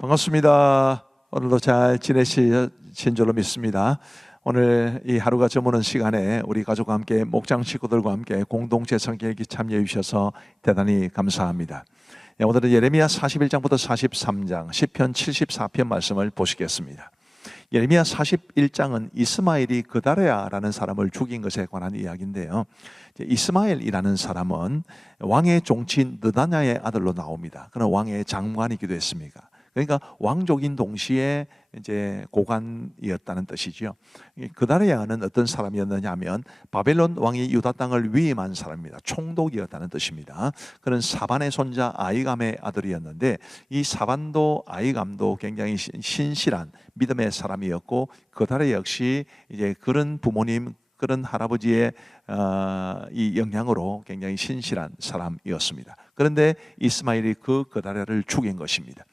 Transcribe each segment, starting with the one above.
반갑습니다. 오늘도 잘 지내신 줄로 믿습니다. 오늘 이 하루가 저무는 시간에 우리 가족과 함께 목장 식구들과 함께 공동체 성경기 참여해 주셔서 대단히 감사합니다. 오늘은 예레미야 41장부터 43장, 시편 74편 말씀을 보시겠습니다. 예레미야 41장은 이스마엘이 그다랴라는 사람을 죽인 것에 관한 이야기인데요. 이스마엘이라는 사람은 왕의 종친 느다냐의 아들로 나옵니다. 그는 왕의 장관이기도 했습니다. 그러니까 왕족인 동시에 이제 고관이었다는 뜻이죠. 그다랴는 어떤 사람이었느냐 하면 바벨론 왕이 유다 땅을 위임한 사람입니다. 총독이었다는 뜻입니다. 그는 사반의 손자 아이감의 아들이었는데 이 사반도 아이감도 굉장히 신실한 믿음의 사람이었고 그다랴 역시 이제 그런 부모님 그런 할아버지의 이 영향으로 굉장히 신실한 사람이었습니다. 그런데 이스마엘이 그다랴를 죽인 것입니다.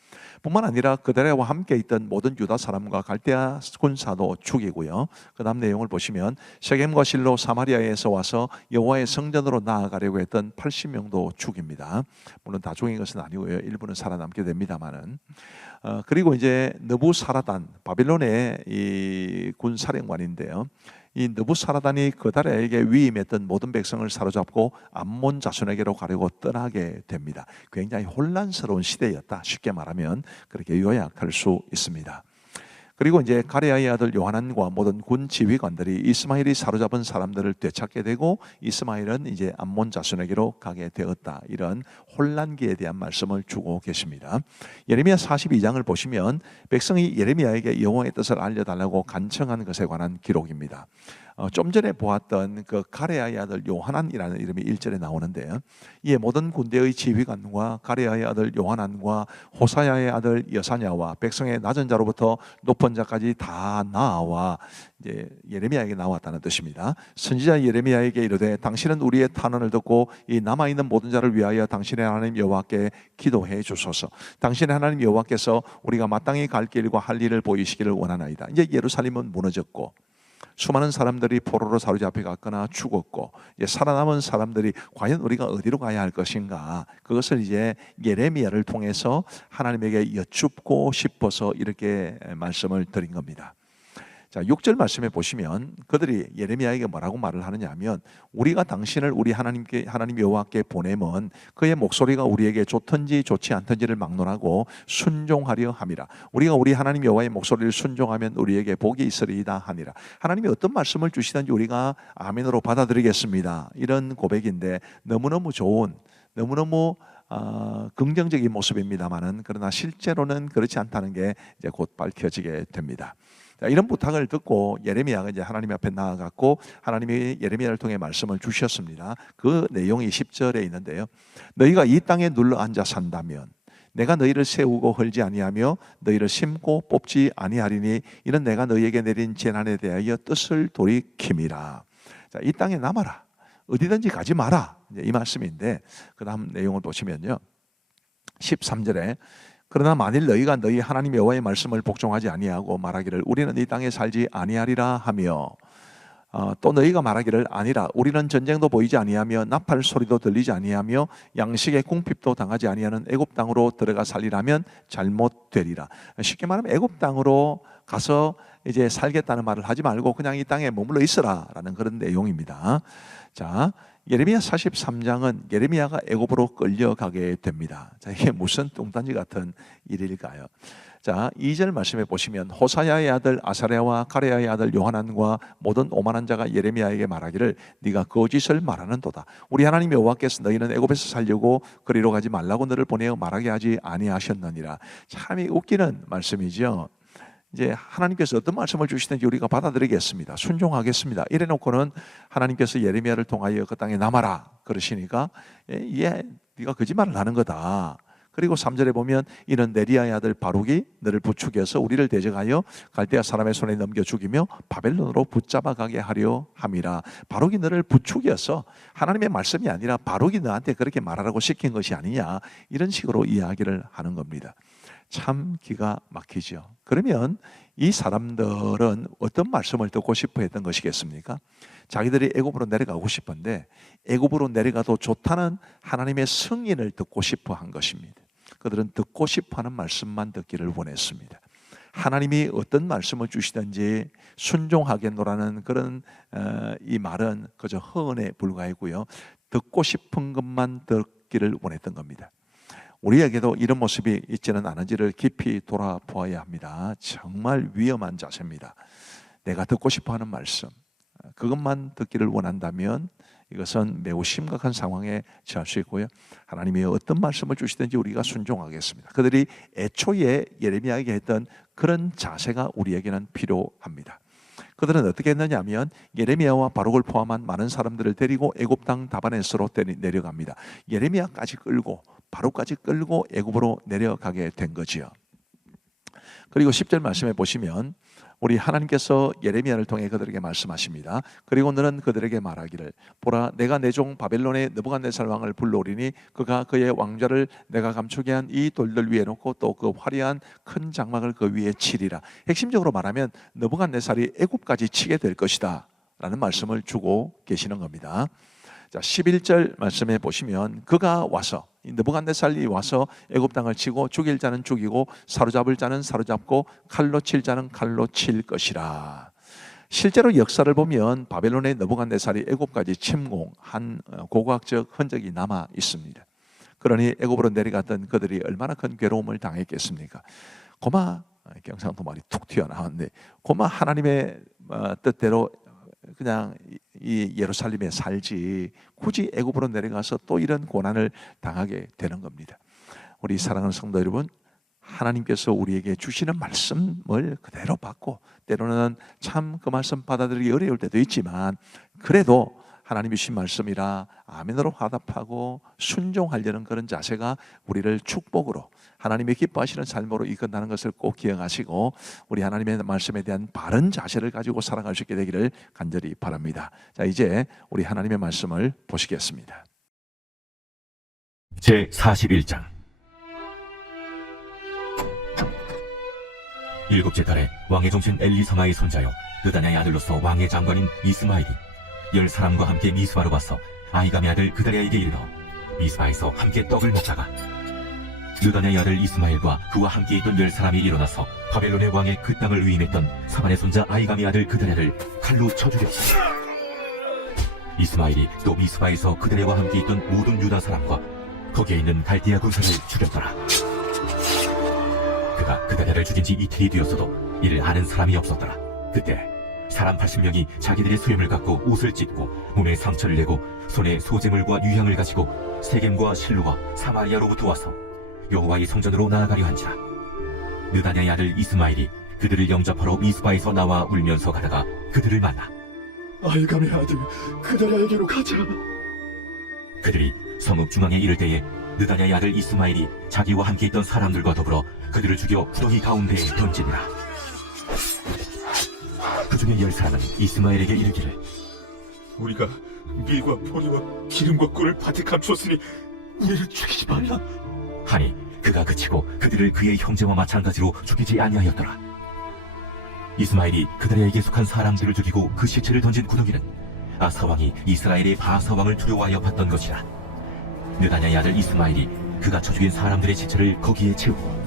뿐만 아니라 그다랴와 함께 있던 모든 유다 사람과 갈대아 군사도 죽이고요. 그 다음 내용을 보시면 세겜과 실로 사마리아에서 와서 여호와의 성전으로 나아가려고 했던 80명도 죽입니다. 물론 다 죽인 것은 아니고요. 일부는 살아남게 됩니다만은. 그리고 이제 느부사라단 바빌론의 이 군사령관인데요. 이 느부사라단이 그다랴에게 위임했던 모든 백성을 사로잡고 암몬 자손에게로 가려고 떠나게 됩니다. 굉장히 혼란스러운 시대였다. 쉽게 말하면 그렇게 요약할 수 있습니다. 그리고 이제 가레아의 아들 요하난과 모든 군 지휘관들이 이스마엘이 사로잡은 사람들을 되찾게 되고 이스마엘은 이제 암몬 자손에게로 가게 되었다. 이런 혼란기에 대한 말씀을 주고 계십니다. 예레미야 42장을 보시면 백성이 예레미야에게 여호와의 뜻을 알려달라고 간청한 것에 관한 기록입니다. 좀 전에 보았던 그 가레아의 아들 요하난이라는 이름이 1절에 나오는데요. 이에 모든 군대의 지휘관과 가레아의 아들 요하난과 호사야의 아들 여사냐와 백성의 낮은 자로부터 높은 자까지 다 나와 이제 예레미야에게 나왔다는 뜻입니다. 선지자 예레미야에게 이르되 당신은 우리의 탄원을 듣고 이 남아 있는 모든 자를 위하여 당신의 하나님 여호와께 기도해 주소서. 당신의 하나님 여호와께서 우리가 마땅히 갈 길과 할 일을 보이시기를 원하나이다. 이제 예루살렘은 무너졌고 수많은 사람들이 포로로 사로잡혀 갔거나 죽었고 이제 살아남은 사람들이 과연 우리가 어디로 가야 할 것인가, 그것을 이제 예레미야를 통해서 하나님에게 여쭙고 싶어서 이렇게 말씀을 드린 겁니다. 자, 6절 말씀에 보시면 그들이 예레미야에게 뭐라고 말을 하느냐 하면 우리가 당신을 우리 하나님 여호와께 보내면 그의 목소리가 우리에게 좋든지 좋지 않든지를 막론하고 순종하려 함이라. 우리가 우리 하나님 여호와의 목소리를 순종하면 우리에게 복이 있으리이다 하니라. 하나님이 어떤 말씀을 주시든지 우리가 아멘으로 받아들이겠습니다. 이런 고백인데 너무너무 좋은, 너무너무 긍정적인 모습입니다만은 그러나 실제로는 그렇지 않다는 게 이제 곧 밝혀지게 됩니다. 자, 이런 부탁을 듣고 예레미야가 이제 하나님 앞에 나아갔고 하나님이 예레미야를 통해 말씀을 주셨습니다. 그 내용이 10절에 있는데요. 너희가 이 땅에 눌러 앉아 산다면 내가 너희를 세우고 헐지 아니하며 너희를 심고 뽑지 아니하리니 이는 내가 너희에게 내린 재난에 대하여 뜻을 돌이킴이라. 자, 이 땅에 남아라. 어디든지 가지 마라. 이제 이 말씀인데 그 다음 내용을 보시면요. 13절에 그러나 만일 너희가 너희 하나님 여호와의 말씀을 복종하지 아니하고 말하기를 우리는 이 땅에 살지 아니하리라 하며 또 너희가 말하기를 아니라 우리는 전쟁도 보이지 아니하며 나팔 소리도 들리지 아니하며 양식의 궁핍도 당하지 아니하는 애굽 땅으로 들어가 살리라면 잘못되리라. 쉽게 말하면 애굽 땅으로 가서 이제 살겠다는 말을 하지 말고 그냥 이 땅에 머물러 있으라라는 그런 내용입니다. 자, 예레미야 43장은 예레미야가 애굽으로 끌려가게 됩니다. 자, 이게 무슨 뚱딴지 같은 일일까요? 자, 2절 말씀에 보시면 호사야의 아들 아사랴와 가레야의 아들 요하난과 모든 오만한 자가 예레미야에게 말하기를 네가 거짓을 말하는도다. 우리 하나님 여호와께서 너희는 애굽에서 살려고 그리로 가지 말라고 너를 보내어 말하게 하지 아니하셨느니라. 참이 웃기는 말씀이죠. 이제 하나님께서 어떤 말씀을 주시든지 우리가 받아들이겠습니다. 순종하겠습니다. 이래놓고는 하나님께서 예레미야를 통하여 그 땅에 남아라 그러시니까 네가 거짓말을 하는 거다. 그리고 3절에 보면 이는 네리야의 아들 바룩이 너를 부추겨서 우리를 대적하여 갈대아 사람의 손에 넘겨 죽이며 바벨론으로 붙잡아 가게 하려 함이라. 바룩이 너를 부추겨서 하나님의 말씀이 아니라 바룩이 너한테 그렇게 말하라고 시킨 것이 아니냐, 이런 식으로 이야기를 하는 겁니다. 참 기가 막히죠. 그러면 이 사람들은 어떤 말씀을 듣고 싶어 했던 것이겠습니까? 자기들이 애굽으로 내려가고 싶은데 애굽으로 내려가도 좋다는 하나님의 승인을 듣고 싶어 한 것입니다. 그들은 듣고 싶어하는 말씀만 듣기를 원했습니다. 하나님이 어떤 말씀을 주시든지 순종하겠노라는 그런 이 말은 그저 허언에 불과했고요. 듣고 싶은 것만 듣기를 원했던 겁니다. 우리에게도 이런 모습이 있지는 않은지를 깊이 돌아보아야 합니다. 정말 위험한 자세입니다. 내가 듣고 싶어하는 말씀, 그것만 듣기를 원한다면 이것은 매우 심각한 상황에 처할 수 있고요. 하나님이 어떤 말씀을 주시든지 우리가 순종하겠습니다. 그들이 애초에 예레미야에게 했던 그런 자세가 우리에게는 필요합니다. 그들은 어떻게 했느냐 하면 예레미야와 바룩을 포함한 많은 사람들을 데리고 애굽 땅 다바네스로 내려갑니다. 예레미야까지 끌고 바룩까지 끌고 애굽으로 내려가게 된 거지요. 그리고 10절 말씀에 보시면 우리 하나님께서 예레미야를 통해 그들에게 말씀하십니다. 그리고 너는 그들에게 말하기를 보라 내가 내 종 바벨론의 느부갓네살 왕을 불러오리니 그가 그의 왕좌를 내가 감추게 한 이 돌들 위에 놓고 또 그 화려한 큰 장막을 그 위에 치리라. 핵심적으로 말하면 느부갓네살이 애굽까지 치게 될 것이다 라는 말씀을 주고 계시는 겁니다. 자, 11절 말씀에 보시면 그가 와서 느부갓네살이 와서 애굽 땅을 치고 죽일 자는 죽이고 사로잡을 자는 사로잡고 칼로 칠 자는 칼로 칠 것이라. 실제로 역사를 보면 바벨론의 느부갓네살이 애굽까지 침공한 고고학적 흔적이 남아 있습니다. 그러니 애굽으로 내려갔던 그들이 얼마나 큰 괴로움을 당했겠습니까? 고마 경상도 말이 툭 튀어나왔는데 고마 하나님의 뜻대로 그냥 이 예루살렘에 살지 굳이 애굽으로 내려가서 또 이런 고난을 당하게 되는 겁니다. 우리 사랑하는 성도 여러분, 하나님께서 우리에게 주시는 말씀을 그대로 받고 때로는 참 그 말씀 받아들이기 어려울 때도 있지만 그래도 하나님이 주신 말씀이라 아멘으로 화답하고 순종하려는 그런 자세가 우리를 축복으로 하나님의 기뻐하시는 삶으로 이끈다는 것을 꼭 기억하시고 우리 하나님의 말씀에 대한 바른 자세를 가지고 살아갈 수 있게 되기를 간절히 바랍니다. 자, 이제 우리 하나님의 말씀을 보시겠습니다. 제 41장. 일곱째 달에 왕의 종신 엘리사마의 손자요 느다냐의 아들로서 왕의 장관인 이스마엘이 10사람과 함께 미스바로 와서 아히감의 아들 그다랴에게 이르러 미스바에서 함께 떡을 먹다가 느다냐의 아들 이스마엘과 그와 함께 있던 10사람이 일어나서 바벨론의 왕의 그 땅을 위임했던 사반의 손자 아히감의 아들 그다랴를 칼로 쳐 죽였으니 이스마엘이 또 미스바에서 그다랴와 함께 있던 모든 유다 사람과 거기에 있는 갈대아 군사를 죽였더라. 그가 그다랴를 죽인 지 이틀이 되었어도 이를 아는 사람이 없었더라. 그때 사람 80명이 자기들의 수염을 깎고 옷을 찢고 몸에 상처를 내고 손에 소재물과 유향을 가지고 세겜과 실로와 사마리아로부터 와서 여호와의 성전으로 나아가려 한지라. 느다냐의 아들 이스마엘이 그들을 영접하러 미스바에서 나와 울면서 가다가 그들을 만나 아히감의 아들 그다랴에게로 가자. 그들이 성읍 중앙에 이를 때에 느다냐의 아들 이스마엘이 자기와 함께 있던 사람들과 더불어 그들을 죽여 구덩이 가운데에 던지니라. 그 중에 10사람은 이스마엘에게 이르기를 우리가 밀과 보리와 기름과 꿀을 밭에 감추었으니 우리를 죽이지 말라 하니 그가 그치고 그들을 그의 형제와 마찬가지로 죽이지 아니하였더라. 이스마엘이 그들에게 속한 사람들을 죽이고 그 시체를 던진 구덩이는 아사왕이 이스라엘의 바사왕을 두려워하여 봤던 것이라. 느다냐의 아들 이스마엘이 그가 쳐 죽인 사람들의 시체를 거기에 채우고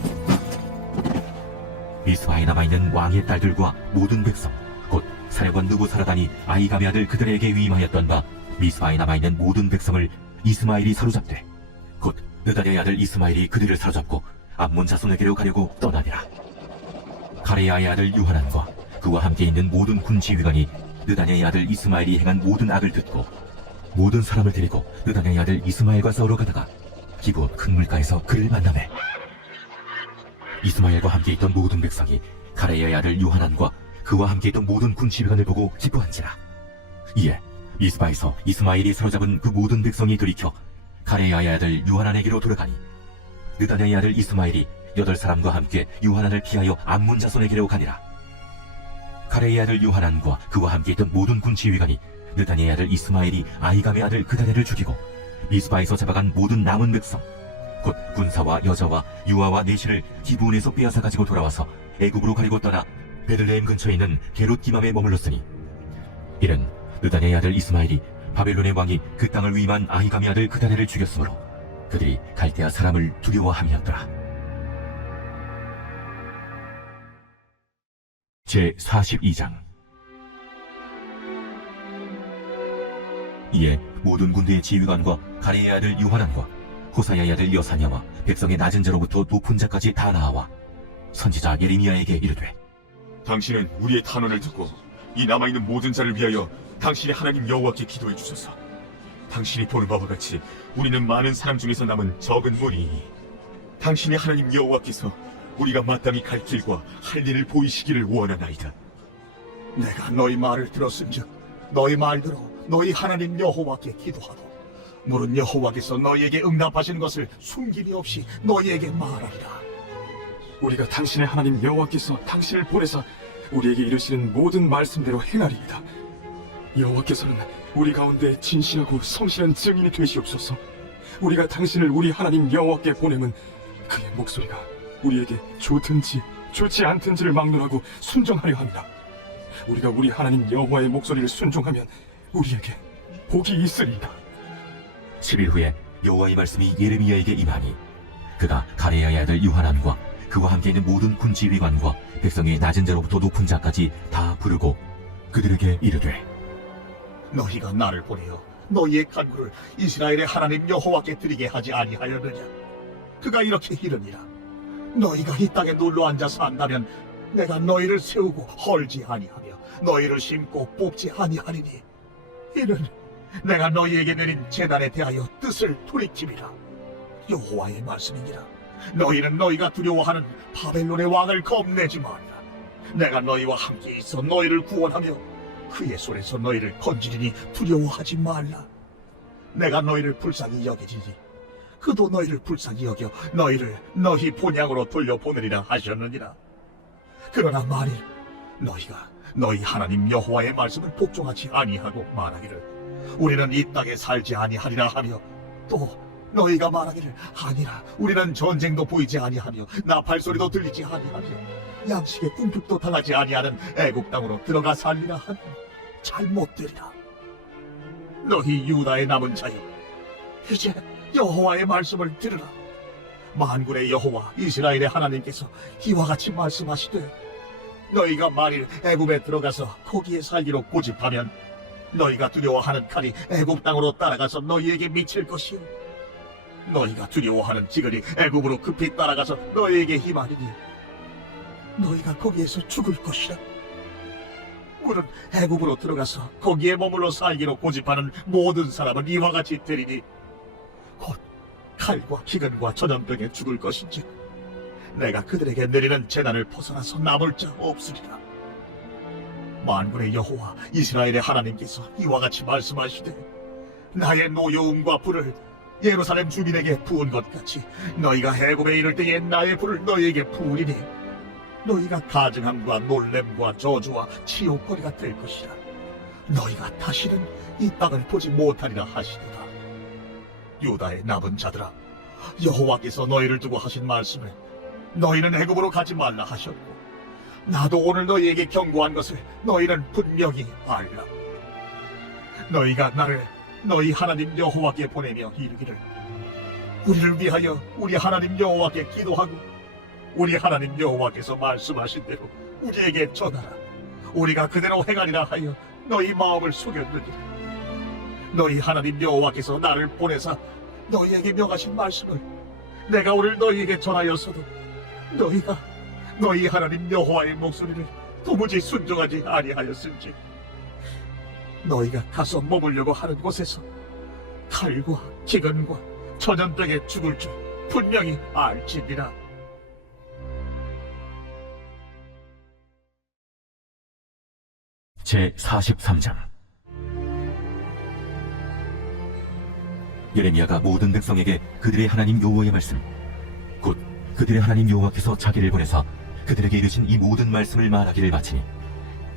미스바에 남아있는 왕의 딸들과 모든 백성 곧 사령관 느부사라단이 아히감의 아들 그들에게 위임하였던 바 미스바에 남아있는 모든 백성을 이스마엘이 사로잡되 곧 느다냐의 아들 이스마엘이 그들을 사로잡고 암몬 자손에게로 가려고 떠나니라. 가레야의 아들 유하난과 그와 함께 있는 모든 군 지휘관이 느다냐의 아들 이스마엘이 행한 모든 악을 듣고 모든 사람을 데리고 느다냐의 아들 이스마엘과 싸우러 가다가 기브온 큰 물가에서 그를 만나매 이스마엘과 함께 있던 모든 백성이 가레야의 아들 유하난과 그와 함께 있던 모든 군 지휘관을 보고 기뻐한지라. 이에 미스바에서 이스마엘이 사로잡은 그 모든 백성이 돌이켜 가레야의 아들 유하난에게로 돌아가니 느다냐의 아들 이스마엘이 8사람과 함께 유하난을 피하여 암몬 자손에게로 가니라. 가레야의 아들 유하난과 그와 함께 있던 모든 군 지휘관이 느다냐의 아들 이스마엘이 아히감의 아들 그다랴를 죽이고 미스바에서 잡아간 모든 남은 백성 곧 군사와 여자와 유아와 내시를 기브온에서 빼앗아 가지고 돌아와서 애굽으로 가리고 떠나 베들레헴 근처에 있는 게롯 기맘에 머물렀으니 이는 느다냐의 아들 이스마엘이 바벨론의 왕이 그 땅을 위임한 아히감의 아들 그다랴를 죽였으므로 그들이 갈대아 사람을 두려워함이었더라. 제 42장. 이에 모든 군대의 지휘관과 가레의 아들 요하난과 호사야의 아들 여사냐와 백성의 낮은 자로부터 높은 자까지 다 나와 선지자 예레미야에게 이르되, 당신은 우리의 탄원을 듣고 이 남아있는 모든 자를 위하여 당신의 하나님 여호와께 기도해 주소서. 당신이 보는 바와 같이 우리는 많은 사람 중에서 남은 적은 무리이니 당신의 하나님 여호와께서 우리가 마땅히 갈 길과 할 일을 보이시기를 원하나이다. 내가 너희 말을 들었은즉 너희 말대로 너희 하나님 여호와께 기도하고 물은 여호와께서 너희에게 응답하시는 것을 숨김이 없이 너희에게 말하리라. 우리가 당신의 하나님 여호와께서 당신을 보내사 우리에게 이르시는 모든 말씀대로 행하리이다. 여호와께서는 우리 가운데 진실하고 성실한 증인이 되시옵소서. 우리가 당신을 우리 하나님 여호와께 보내면 그의 목소리가 우리에게 좋든지 좋지 않든지를 막론하고 순종하려 합니다. 우리가 우리 하나님 여호와의 목소리를 순종하면 우리에게 복이 있으리이다. 10일 후에 여호와의 말씀이 예레미야에게 임하니 그가 가레야의 아들 요하난과 그와 함께 있는 모든 군 지휘관과 백성의 낮은 자로부터 높은 자까지 다 부르고 그들에게 이르되, 너희가 나를 보내어 너희의 간구를 이스라엘의 하나님 여호와께 드리게 하지 아니하였느냐. 그가 이렇게 이르니라. 너희가 이 땅에 눌러 앉아 산다면 내가 너희를 세우고 헐지 아니하며 너희를 심고 뽑지 아니하리니 이는 내가 너희에게 내린 제단에 대하여 뜻을 돌이킴이라. 여호와의 말씀이니라. 너희는 너희가 두려워하는 바벨론의 왕을 겁내지 말라. 내가 너희와 함께 있어 너희를 구원하며 그의 손에서 너희를 건지리니 두려워하지 말라. 내가 너희를 불쌍히 여기리니 그도 너희를 불쌍히 여겨 너희를 너희 본향으로 돌려보내리라 하셨느니라. 그러나 만일 너희가 너희 하나님 여호와의 말씀을 복종하지 아니하고 말하기를 우리는 이 땅에 살지 아니하리라 하며 또 너희가 말하기를 아니라 우리는 전쟁도 보이지 아니하며 나팔소리도 들리지 아니하며 양식의 궁핍도 당하지 아니하는 애국 땅으로 들어가 살리라 하니 잘못되리라. 너희 유다의 남은 자여, 이제 여호와의 말씀을 들으라. 만군의 여호와 이스라엘의 하나님께서 이와 같이 말씀하시되 너희가 만일 애굽에 들어가서 거기에 살기로 고집하면 너희가 두려워하는 칼이 애굽 땅으로 따라가서 너희에게 미칠 것이요 너희가 두려워하는 지글이 애굽으로 급히 따라가서 너희에게 힘하리니 너희가 거기에서 죽을 것이라. 물은 애굽으로 들어가서 거기에 머물러 살기로 고집하는 모든 사람은 이와 같이 되리니 곧 칼과 기근과 전염병에 죽을 것인지 내가 그들에게 내리는 재난을 벗어나서 남을 자 없으리라. 만군의 여호와 이스라엘의 하나님께서 이와 같이 말씀하시되 나의 노여움과 불을 예루살렘 주민에게 부은 것 같이 너희가 애굽에 이를 때에 나의 불을 너희에게 부으리니 너희가 가증함과 놀램과 저주와 치욕거리가 될 것이라. 너희가 다시는 이 땅을 보지 못하리라 하시도다. 유다의 남은 자들아, 여호와께서 너희를 두고 하신 말씀을 너희는 애굽으로 가지 말라 하셨고 나도 오늘 너희에게 경고한 것을 너희는 분명히 알라. 너희가 나를 너희 하나님 여호와께 보내며 이르기를 우리를 위하여 우리 하나님 여호와께 기도하고 우리 하나님 여호와께서 말씀하신 대로 우리에게 전하라. 우리가 그대로 행하리라 하여 너희 마음을 속였느니라. 너희 하나님 여호와께서 나를 보내사 너희에게 명하신 말씀을 내가 오늘 너희에게 전하였어도 너희가 너희 하나님 여호와의 목소리를 도무지 순종하지 아니하였은지 너희가 가서 머물려고 하는 곳에서 칼과 기근과 전염병에 죽을 줄 분명히 알지니라. 제 43장. 예레미야가 모든 백성에게 그들의 하나님 여호와의 말씀 곧 그들의 하나님 여호와께서 자기를 보내사 그들에게 이르신 이 모든 말씀을 말하기를 마치니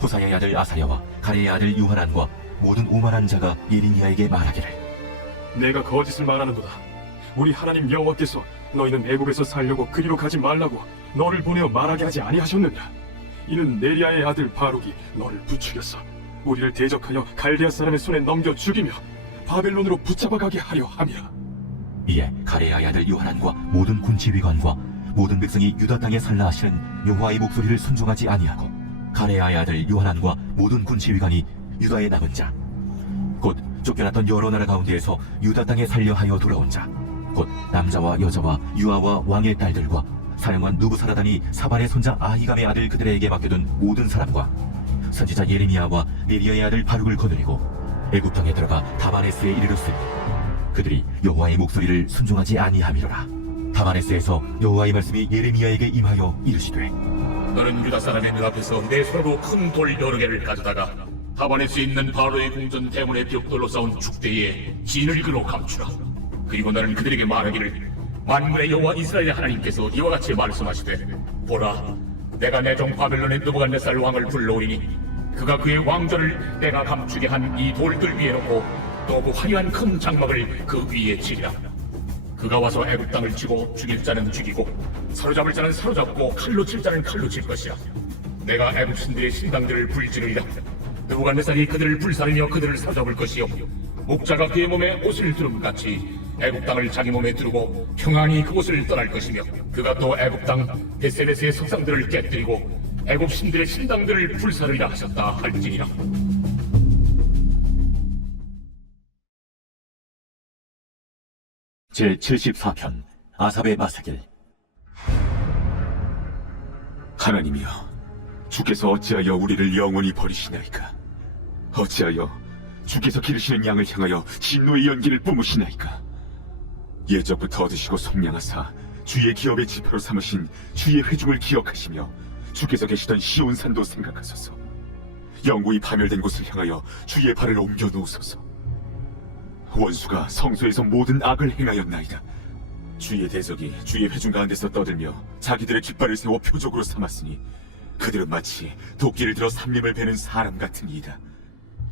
호사야의 아들 아사야와 가레의 아들 요하난과 모든 오만한 자가 예레미야에게 말하기를 내가 거짓을 말하는도다. 우리 하나님 여호와께서 너희는 애굽에서 살려고 그리로 가지 말라고 너를 보내어 말하게 하지 아니하셨느냐. 이는 네리아의 아들 바룩이 너를 부추겼어 우리를 대적하여 갈대아 사람의 손에 넘겨 죽이며 바벨론으로 붙잡아가게 하려 함이라. 이에 가레야의 아들 요하난과 모든 군 지휘관과 모든 백성이 유다 땅에 살라 하시는 여호와의 목소리를 순종하지 아니하고 가레야의 아들 요하난과 모든 군 지휘관이 유다에 남은 자 곧 쫓겨났던 여러 나라 가운데에서 유다 땅에 살려 하여 돌아온 자 곧 남자와 여자와 유아와 왕의 딸들과 사령관 누부사라단이 사반의 손자 아히감의 아들 그들에게 맡겨둔 모든 사람과 선지자 예레미야와 네리야의 아들 바룩을 거느리고 애굽 땅에 들어가 다마네스에 이르렀으니 그들이 여호와의 목소리를 순종하지 아니함이로라. 다마네스에서 여호와의 말씀이 예레미야에게 임하여 이르시되 너는 유다 사람의 눈앞에서 내 손으로 큰 돌 여러 개를 가져다가 하바네스에 있는 바로의 궁전 대문의 벽돌로 쌓은 축대에 진을 그로 감추라. 그리고 너는 그들에게 말하기를 만군의 여호와 이스라엘의 하나님께서 이와 같이 말씀하시되 보라 내가 내 종 바벨론의 느부갓네살 왕을 불러오리니 그가 그의 왕좌를 내가 감추게 한 이 돌들 위에 놓고 또 그 화려한 큰 장막을 그 위에 치리라. 그가 와서 애굽 땅을 치고 죽일 자는 죽이고 사로잡을 자는 사로잡고 칼로 칠 자는 칼로 칠 것이라. 내가 애굽 신들의 신당들을 불지르리라. 느부갓네살이 그들을 불사르며 그들을 사로잡을 것이요 목자가 그의 몸에 옷을 두름같이 애굽 땅을 자기 몸에 두르고 평안히 그곳을 떠날 것이며 그가 또 애굽 땅 베세메스의 석상들을 깨뜨리고 애굽 신들의 신당들을 불사르리라 하셨다 할지니라. 제74편 아삽의 마사길. 하나님이여, 주께서 어찌하여 우리를 영원히 버리시나이까? 어찌하여 주께서 기르시는 양을 향하여 진노의 연기를 뿜으시나이까? 예적부터 얻으시고 속량하사 주의 기업의 지표로 삼으신 주의 회중을 기억하시며 주께서 계시던 시온산도 생각하소서. 영구히 파멸된 곳을 향하여 주의 발을 옮겨 놓으소서. 원수가 성소에서 모든 악을 행하였나이다. 주의 대적이 주의 회중 가운데서 떠들며 자기들의 깃발을 세워 표적으로 삼았으니 그들은 마치 도끼를 들어 삼림을 베는 사람 같으니이다.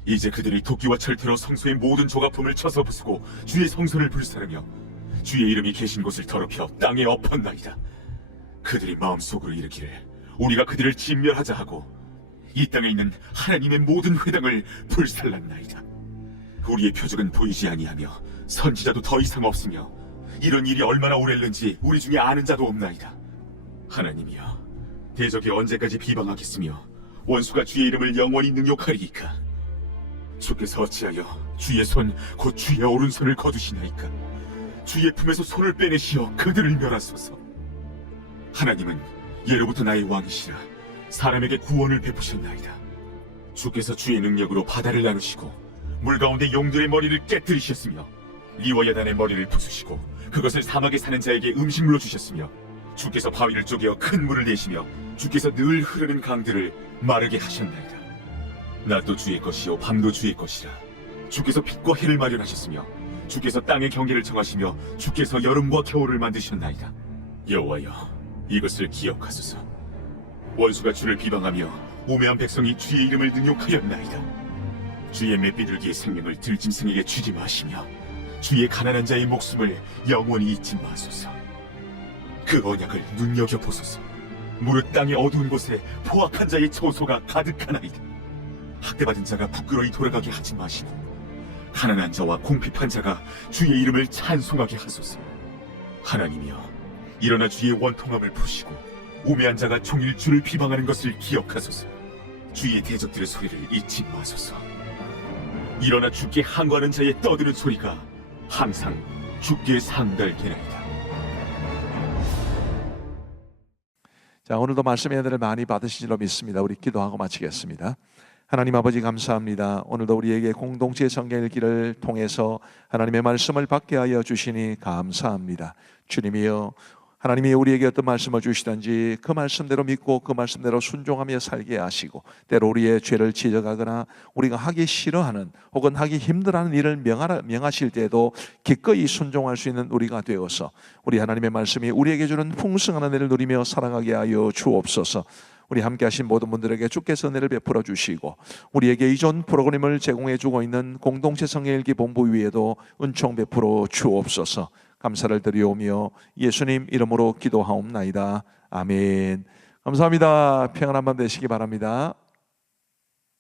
이제 그들이 도끼와 철퇴로 성소의 모든 조각품을 쳐서 부수고 주의 성소를 불사르며 주의 이름이 계신 곳을 더럽혀 땅에 엎었나이다. 그들이 마음속으로 이르기를 우리가 그들을 진멸하자 하고 이 땅에 있는 하나님의 모든 회당을 불살랐나이다. 우리의 표적은 보이지 아니하며 선지자도 더 이상 없으며 이런 일이 얼마나 오랬는지 우리 중에 아는 자도 없나이다. 하나님이여, 대적이 언제까지 비방하겠으며 원수가 주의 이름을 영원히 능욕하리이까? 주께서 어찌하여 주의 손 곧 주의 오른손을 거두시나이까? 주의 품에서 손을 빼내시어 그들을 멸하소서. 하나님은 예로부터 나의 왕이시라 사람에게 구원을 베푸셨나이다. 주께서 주의 능력으로 바다를 나누시고 물 가운데 용들의 머리를 깨뜨리셨으며 리워야단의 머리를 부수시고 그것을 사막에 사는 자에게 음식물로 주셨으며 주께서 바위를 쪼개어 큰 물을 내시며 주께서 늘 흐르는 강들을 마르게 하셨나이다. 낮도 주의 것이요 밤도 주의 것이라. 주께서 빛과 해를 마련하셨으며 주께서 땅의 경계를 정하시며 주께서 여름과 겨울을 만드셨나이다. 여호와여, 이것을 기억하소서. 원수가 주를 비방하며 우매한 백성이 주의 이름을 능욕하였나이다. 주의 맷비둘기의 생명을 들짐승에게 주지 마시며 주의 가난한 자의 목숨을 영원히 잊지 마소서. 그 언약을 눈여겨보소서. 무릇 땅의 어두운 곳에 포악한 자의 처소가 가득하나이다. 학대받은 자가 부끄러이 돌아가게 하지 마시고 가난한 자와 궁핍한 자가 주의 이름을 찬송하게 하소서. 하나님이여, 일어나 주의 원통함을 푸시고 우매한 자가 종일 주를 비방하는 것을 기억하소서. 주의 대적들의 소리를 잊지 마소서. 일어나 주께 항거하는 자의 떠드는 소리가 항상 주께 상달되나이다. 자, 오늘도 말씀의 은혜를 많이 받으신 줄로 믿습니다. 우리 기도하고 마치겠습니다. 하나님 아버지 감사합니다. 오늘도 우리에게 공동체 성경 읽기를 통해서 하나님의 말씀을 받게 하여 주시니 감사합니다. 주님이여, 하나님이 우리에게 어떤 말씀을 주시든지 그 말씀대로 믿고 그 말씀대로 순종하며 살게 하시고 때로 우리의 죄를 지적하거나 우리가 하기 싫어하는 혹은 하기 힘들어하는 일을 명하실 때에도 기꺼이 순종할 수 있는 우리가 되어서 우리 하나님의 말씀이 우리에게 주는 풍성한 은혜를 누리며 살아가게 하여 주옵소서. 우리 함께 하신 모든 분들에게 주께서 은혜를 베풀어 주시고 우리에게 이전 프로그램을 제공해 주고 있는 공동체 성경읽기 본부 위에도 은총 베풀어 주옵소서. 감사를 드리오며 예수님 이름으로 기도하옵나이다. 아멘. 감사합니다. 평안한 밤 되시기 바랍니다.